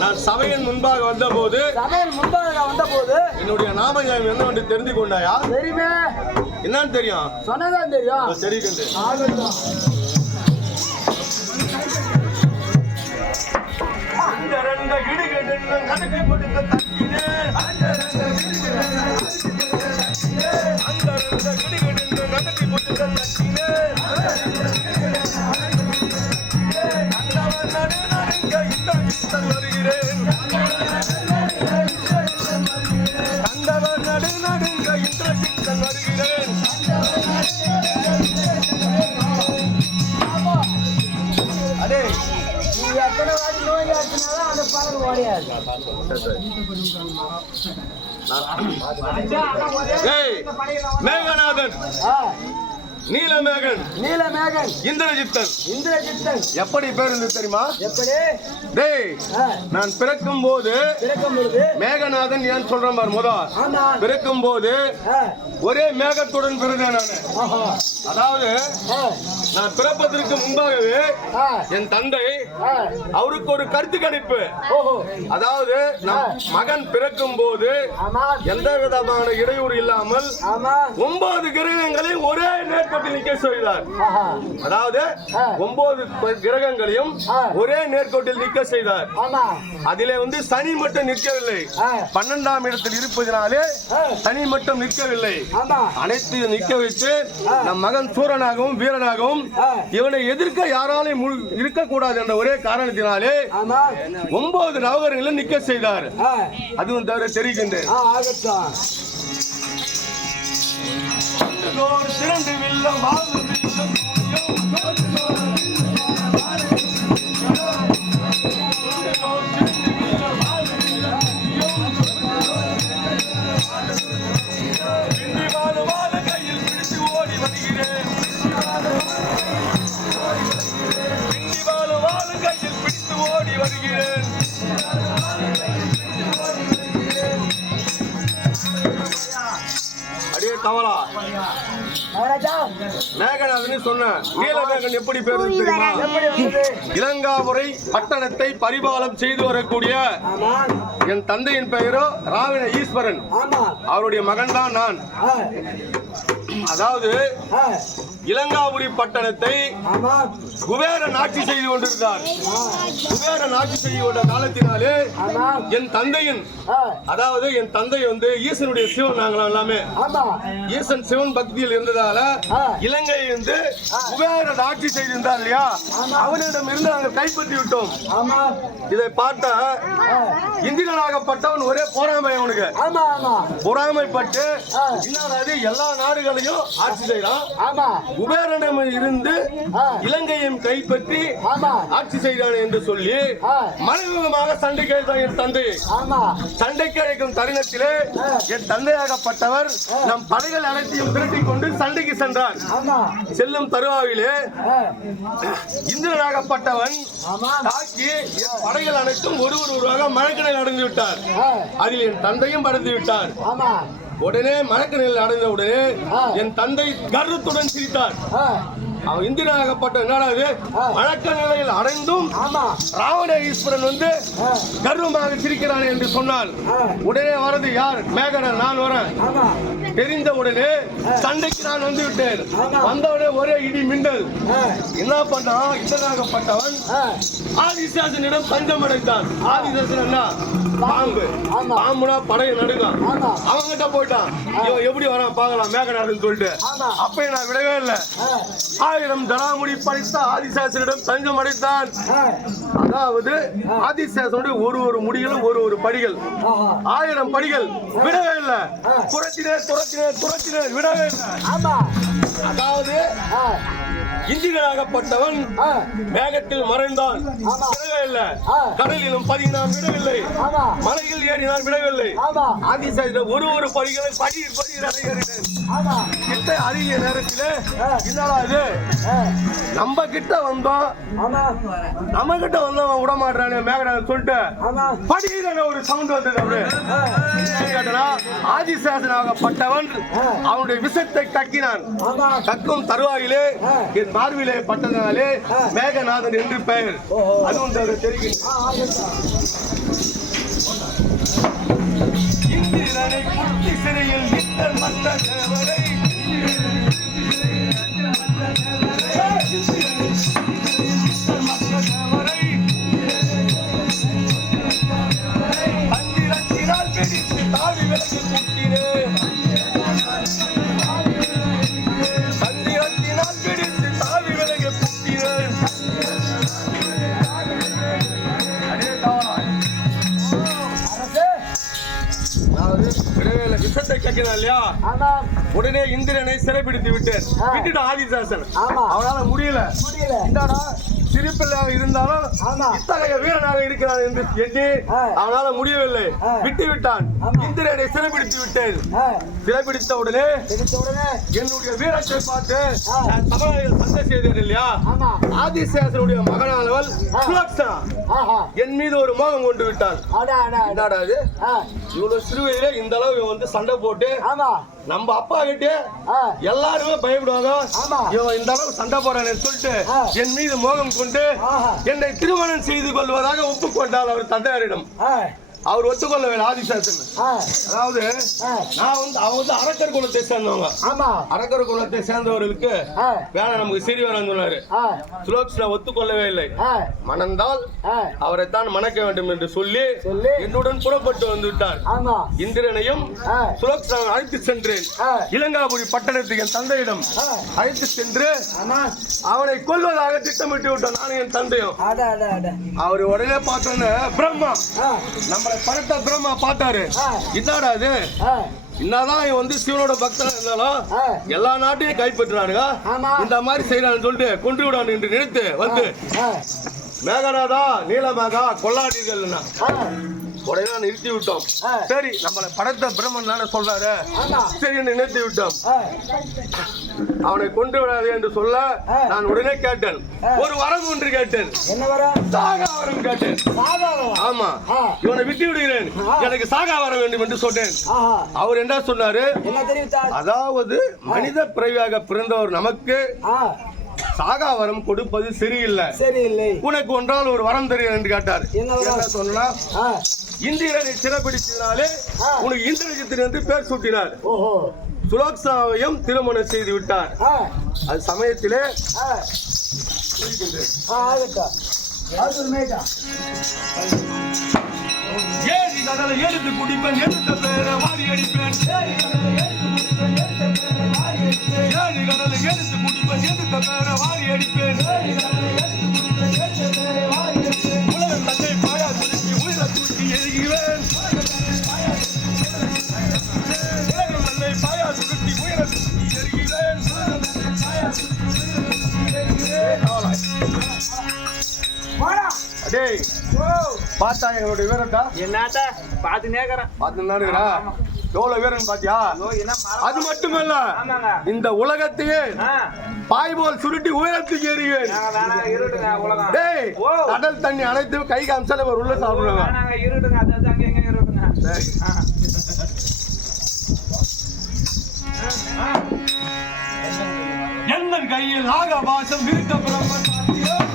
நான் சபையின் முன்பாக வந்தபோது என்னுடைய நாமஜயம் என்னவென்று தெரிந்து கொண்டாயா? தெரியுமே. என்னன்னு தெரியும்? சொன்னதான் தெரியும். தெரியுது. இந்த ரெண்டு கிடுகிடு கணக்கு கொடுக்க தட்டினேன். மேகநாதன், நீலமேகன், இந்திரஜித்தன் எப்படி பேர் இருந்து தெரியுமா? டேய், நான் பிறக்கும் போது மேகநாதன் ஏன் சொல்றேன் பாரு. முதல் பிறக்கும் போது ஒரே மேகத்துடன் பிறந்தேன் நான். அதாவது நான் பிறப்பதற்கு முன்பாகவே என் தந்தை அவருக்கு ஒரு கருத்து கணிப்பு. அதாவது மகன் பிறக்கும் போது எந்த விதமான இடையூறு இல்லாமல் 9 கிரகங்களையும் ஒரே நேர்கோட்டில் நிற்க செய்தார். அதாவது 9 கிரகங்களையும் ஒரே நேர்கோட்டில் நிற்க செய்தார். அதிலே சனி மட்டும் நிற்கவில்லை. 12ஆம் இடத்தில் இருப்பதனாலே சனி மட்டும் நிற்கவில்லை. அனைத்து நிற்க வைத்து நம் மகன் சூரனாகவும் வீரனாகவும் இவனை எதிர்க்க யாராலும் இருக்கக்கூடாது என்ற ஒரே காரணத்தினாலே 9 நவகரங்களும் நிற்க செய்தார். அதுவும் தவிர தெரிகின்றேன். திரண்டு வில்லம் கவலா மேகநாதன் சொன்ன நீலமேகன் எப்படி பேரு தெரியுமா? இலங்காபுரை பட்டணத்தை பரிபாலம் செய்து வரக்கூடிய என் தந்தையின் பெயரோ ராவண ஈஸ்வரன். அவருடைய மகன் தான் நான். அதாவது இலங்காபுரி பட்டணத்தை குபேரன் ஆட்சி செய்து கொண்டிருந்தார். குபேரன் ஆட்சி செய்து கொண்ட காலத்தினாலே என் தந்தையின், அதாவது என் தந்தை ஈசனுடைய சிவன். நாங்கள் எல்லாமே ஈசன் சிவன் பக்தியில் இருந்ததால இலங்கையை குபேரன் ஆட்சி செய்திருந்தார் இல்லையா, அவனிடம் இருந்து நாங்கள் கைப்பற்றி விட்டோம். இதை பார்த்த இந்திரனாகப்பட்டவன் ஒரே பொறாமை. அவனுக்கு பொறாமைப்பட்டு எல்லா நாடுகளையும் ஆட்சி செய்யலாம், குபேரனிடம் இருந்து இலங்கையும் கைப்பற்றி ஆட்சி செய்தார் என்று சொல்லி மறைமுகமாக சண்டைக்கு அழைத்தான் என் தந்தை. சண்டைக்கு அழைக்கும் தருணத்திலே என் தந்தையாகப்பட்டவர் நம் படைகள் அனைத்தையும் திரட்டிக் கொண்டு சண்டைக்கு சென்றார். செல்லும் தருவாயிலே இந்திரனாகப்பட்டவன் தாக்கி படைகள் அனைத்தும் ஒருவராக மழைக்கடலில் அடைந்து விட்டார். அதில் என் தந்தையும் அடைந்து விட்டார். உடனே மரக்கணில் அடைந்த உடனே என் தந்தை கர்வத்துடன் சிரித்தார். அவன் இந்திரனாகப்பட்ட என்னடாது வழக்க நிலையில் அடைந்தும் ராவண ஈஸ்வரன் கர்வமாக சிரிக்கிறான் என்று சொன்னால் உடனே வரது யார்? மேகனன். நான் வரேன் தெரிந்த உடனே சண்டைக்கு நான் வந்து விட்டேன். வந்தவுடனே ஒரே இடி மின்னல். என்ன பண்றான்? இந்திரனாகப்பட்டவன் ஆதிசேஷனிடம் தஞ்சம் அடைந்தான். ஆதிசேஷன் என்ன? பாம்பு. பாம்புனா படைய நடுங்கான். அவங்கிட்ட போயிட்டான். இவன் எப்படி வரான் பார்க்கலாம் மேகநாதன் சொல்லிட்டு. அப்ப நான் விடவே இல்லை. 1000 ஜடாமுடி படைத்த ஆதிசேஷனிடம் தஞ்சம் அடைத்தான். அதாவது ஆதிசேஷனுடைய ஒரு முடிகளும் ஒரு படிகள், 1000 படிகள். விடவே இல்லை. துரத்தினர் விடவே இல்லை. அதாவது இந்திரனாகப்பட்டவன் மேகத்தில் மறைந்தான். கடலிலும் பதினான் விடவில்லை. மலையில் ஏறினால் விடவில்லை. ஆதிசேஷன் ஒரு படிகளை கிட்ட அருகிய நேரத்தில் என்னடா நம்ம கிட்ட வந்தோம், நம்ம கிட்ட வந்தோம் விட மாட்டானே மேகநாதன் சொல்லிட்டு படிக்கிற ஒரு சவுண்ட் வந்தது. அவரு ஆதிசேஷனாகப்பட்டவன் அவனுடைய விஷத்தை கக்கினான். கக்கும் தருவாயிலே என் பார்வையிலே பட்டதாலே மேகநாதன் என்று பெயர். அதுவும் தெரிகிறது. இந்திரனை குத்தி சிறையில் நித்தல் மன்ன தேவரை அந்திரத்தினால் பிடித்து தாவி விலகி கூட்டினேன். உடனே இந்திரனை சிறைப்பிடித்து விட்டேன். விட்டுட்டு ஆதிசேஷன் அவனால முடியல. சிரிப்பிள்ளையாக இருந்தாலும் இத்தகைய வீரனாக இருக்கிறான் என்று எண்ணி அவனால முடியவில்லை, விட்டு விட்டான். இந்திரனை சிறைபிடித்து விட்டேன். சிறைபிடித்த உடனே என்னுடைய வீரத்தை பார்த்து தமிழர்கள் சண்டை செய்தேன் இல்லையா, ஆதிசேஷனுடைய மகனானவள் சுலக்ஷனா என் மீது ஒரு மோகம் கொண்டு விட்டான். இவ்வளவு சிறுவையிலே இந்த அளவு வந்து சண்டை போட்டு நம்ம அப்பா கிட்டே எல்லாருமே பயப்படுவாங்க. இவன் இந்த அளவு சண்டை போறான்னு சொல்லிட்டு என் மீது மோகம் கொண்டு என்னை திருமணம் செய்து கொள்வதாக ஒப்புக்கொண்டால் அவர் தந்தையாரிடம். அவர் ஒத்துக்கொள்ளவில்லை ஆதிசேஷன். அதாவது அவன் வந்து அரக்கர் குலத்தை சேர்ந்தவங்க. அரக்கர் குலத்தை சேர்ந்தவர்களுக்கு வேணாம் நமக்கு சரி வேணாம்னு சொன்னாரு. சுலோக்ஷனா ஒத்துக்கொள்ளவே இல்லை. மணந்தால் அவரைத்தான் மணக்க வேண்டும் என்று சொல்லி என்னுடன் புறப்பட்டு வந்து விட்டார். இந்திரனையும் சுலோக்ஷனா அழைத்து சென்றேன். இலங்காபுரி பட்டணத்துக்கு என் தந்தையிடம் அழைத்து சென்று அவனை கொல்வதாக திட்டமிட்டு விட்டான் நானும் என் தந்தையும். அவர் உடனே பார்த்தோன்னு பிரம்மா நம்ம படத்தை பிரம்மா பார்த்தாரு. இதாடா இது, என்னதான் இவன் வந்து சிவனோட பக்தனா இருந்தாலும் எல்லா நாட்டையும் கைப்பற்றினானுங்க, இந்த மாதிரி செய்யறான்னு சொல்லிட்டு கொண்டு விடான்னு என்று நினைத்து வந்து மேகநாதா நீலமேகா கொல்லாதீர்கள் உடனே நிறுத்தி விட்டோம். சரி நம்மளை படத்தை பிரம்மன் தானே சொல்றாரு, சரி நிறுத்தி விட்டோம். அவனை கொண்டு விடாது என்று சொல்ல நான் உடனே கேட்டேன், ஒரு வரம் ஒன்று கேட்டேன். சாகா வரம் கேட்டேன். ஆமா, இவனை விட்டு விடுகிறேன், எனக்கு சாகா வர வேண்டும் என்று சொன்னேன். அவர் என்ன சொன்னாரு, அதாவது மனித பிறவியாக பிறந்தவர் நமக்கு சாகா வரம் கொடுப்பது சரியில்லை, உனக்கு ஒன்றால் ஒரு வரம் தெரியும் என்று கேட்டார். என்ன சொன்னா, இந்திரனை சிறைப்பிடித்ததினாலே உனக்கு இந்திரஜித் என்று பேர் சூட்டினார். சுலோக்ஷனாவையும் திருமணம் செய்து விட்டார். அது சமயத்திலே ஏழு கடலை எடுத்து குடிப்பேன், எடுத்த பேரை வாரி அடிப்பேன். ஏழு கடலை எடுத்து குடிப்பேன், எடுத்த பேரை வாரி அடிப்பேன். உலகம் தன்னை பாயா துருக்கி உயிரை தூக்கி எரிகிறேன். உலகம் தன்னை பாயா துருக்கி உயிரை தூக்கி எரிகிறேன். டேய் பாத்தா எங்களுடைய வீரத்தா என்னடா பாத்துனாருடா எவ்வளவு வீரன் பாத்தியா? அது மட்டுமல்ல, இந்த உலகத்தையே பாய் போல் சுருட்டி உயரத்துக்கு ஏறிவேன். டேய் கடல் தண்ணி அனைத்து கை காமிச்சால ஒரு உள்ள சாப்பிடுவாங்க. என்ன கையில் நாகபாசம் விருத்த பிரம்மன் சாத்தியம்.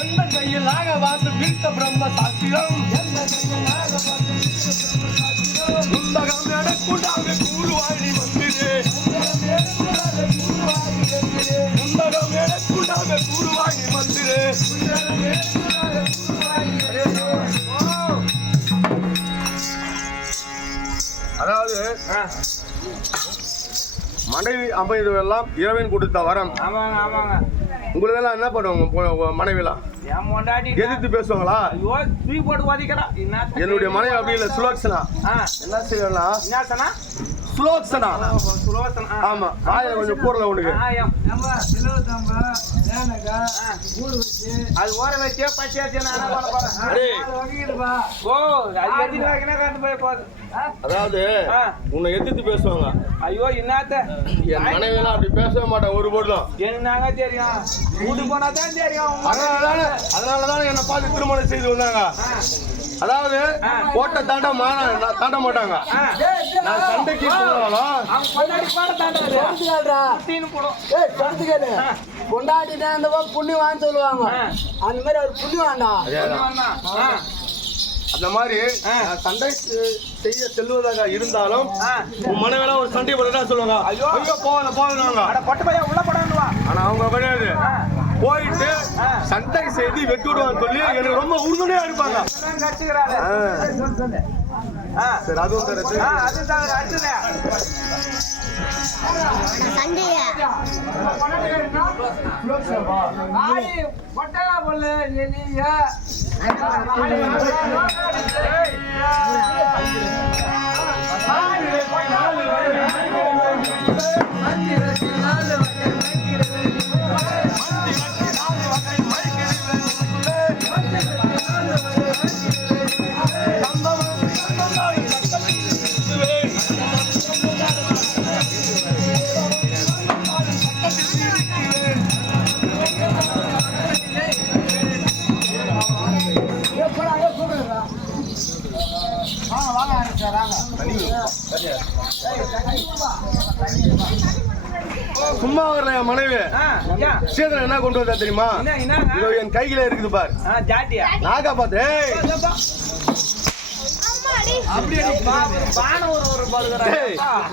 எந்த கையில் நாகபாசம் விருத்த பிரம்ம சாத்தியம். உந்தகம் எனக்குண்டாக கூறுவாழி வந்திரே. உந்தகம் எனக்குண்டாக கூறுவாழி வந்திரே. அதாவது மனைவி அமைவதெல்லாம் இறைவன் கொடுத்த வரம். உங்களதெல்லாம் என்ன பண்ணுவாங்க? மனைவிலாம் எதிர்த்து பேசுவாங்களா? என்னுடைய மனைவி அப்படி இல்லை, சுலோக்ஷனா. என்ன செய்யலாம்? சுலோக்ஷனா. ஆமா, வாயில கொஞ்சம் கூறல உனக்கு. அது ஓர வச்சே பச்சை. அதாவது உன்னை எதிர்த்து பேசுவாங்க. ஐயோ என்னத்த என் மனைவி எல்லாம் அப்படி பேசவே மாட்டேன் ஒரு பொருளும். எனக்கு தெரியும், வீட்டுக்கு போனா தான் தெரியும். அதனாலதான் என்னை பார்த்து திருமணம் செய்து வந்தாங்க. அதாவது கோட்டை தாண்ட மாட்டாங்க. நான் சண்டைக்கு கொண்டாடிட்டா புண்ணியவான்னு சொல்லுவாங்க. அந்த மாதிரி அவர் புண்ணியவாண்டா. அந்த மாதிரி சண்டை செய்ய செல்வதாக இருந்தாலும் உன் மனைவிலாம் ஒரு சண்டை போட்டா சொல்லுவாங்க, ஐயோ போவாங்க உள்ள போடாங்க. ஆனா அவங்க கிடையாது, போயிட்டு சண்டை செய்து வெட்டி விடுவான்னு சொல்லி எனக்கு ரொம்ப உறுதுணையா இருப்பாங்க. சரி, அதுவும் தரது சும்மா வரல என் மனைவி சீதனம் என்ன கொண்டு வந்தா தெரியுமா? இதோ என் கையில இருக்குது பார். ஜாட்டியா நாகா பாத்து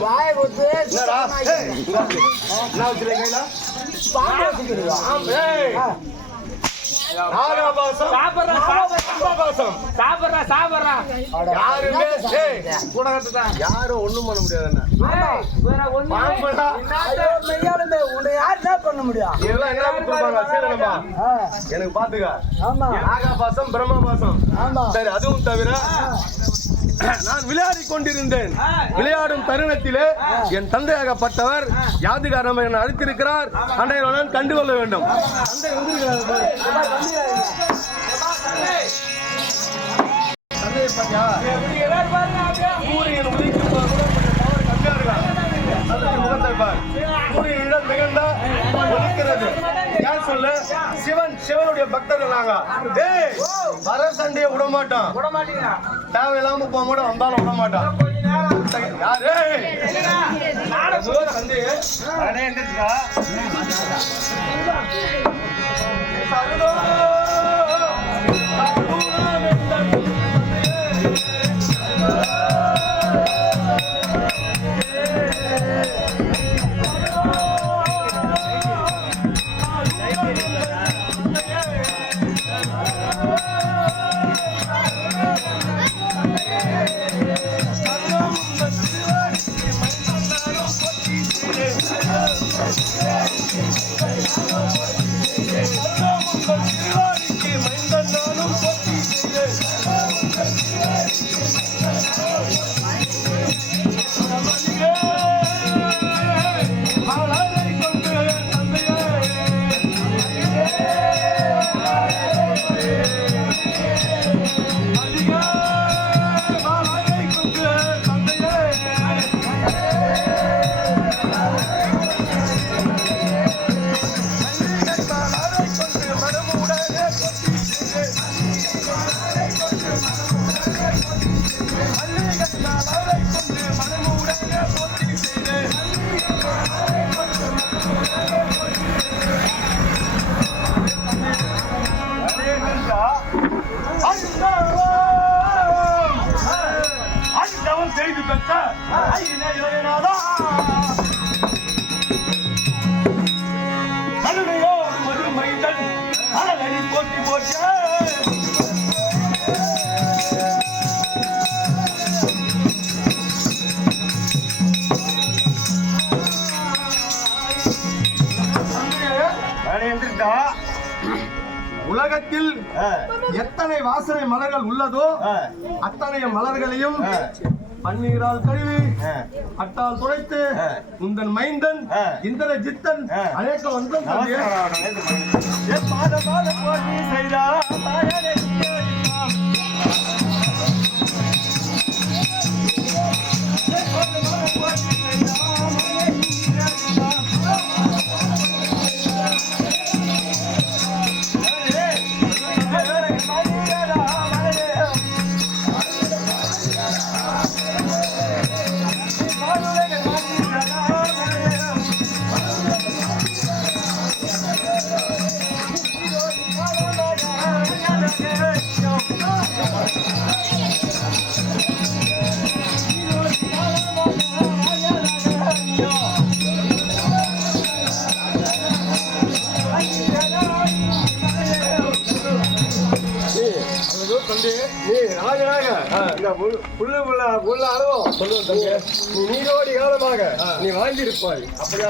வாயை கொடுத்து என்னடா என்ன வச்சிருக்க கையில? நாகாபாசம் யாரும் ஒண்ணும் பண்ண முடியாது. பண்ண முடியும் எனக்கு பாத்துக்க. ஆமா நாகாபாசம் பிரம்மபாசம் ஆமா சரி. அதுவும் தவிர நான் விளையாடி கொண்டிருந்தேன். விளையாடும் தருணத்திலே என் தந்தையாகப்பட்டவர் யாதுகாரம் என்னை அழைத்திருக்கிறார். அன்றைய கண்டுகொள்ள வேண்டும். தந்தையை பாத்தியா? சூரியன் உதிக்கும் போது கூட கொஞ்சம் power கம்மியா இருக்கா? தந்தையின் முகத்தை பார். சூரியனிடம் மிகுந்த ஒலிக்கிறது. யார் சொல்லு? சிவனுடைய பக்தர்கள் நாங்க. வர சண்டையை விட மாட்டோம். தேவையில்லாம போக மாட்டோம். வந்தாலும் விட மாட்டோம். யாரு வந்து செய்து பெற்ற கருணையோ மது மைந்தன் அழகடி போட்டி போட்ட உலகத்தில் எத்தனை வாசனை மலர்கள் உள்ளதோ அத்தனை மலர்களையும் பன்னீரால் கழுவி அட்டால் துடைத்து உந்தன் மைந்தன் இந்திர ஜித்தன் அநேக வந்தன் நீரோடி காலமாக நீ வாழ்ந்திருப்பாய். அப்படியே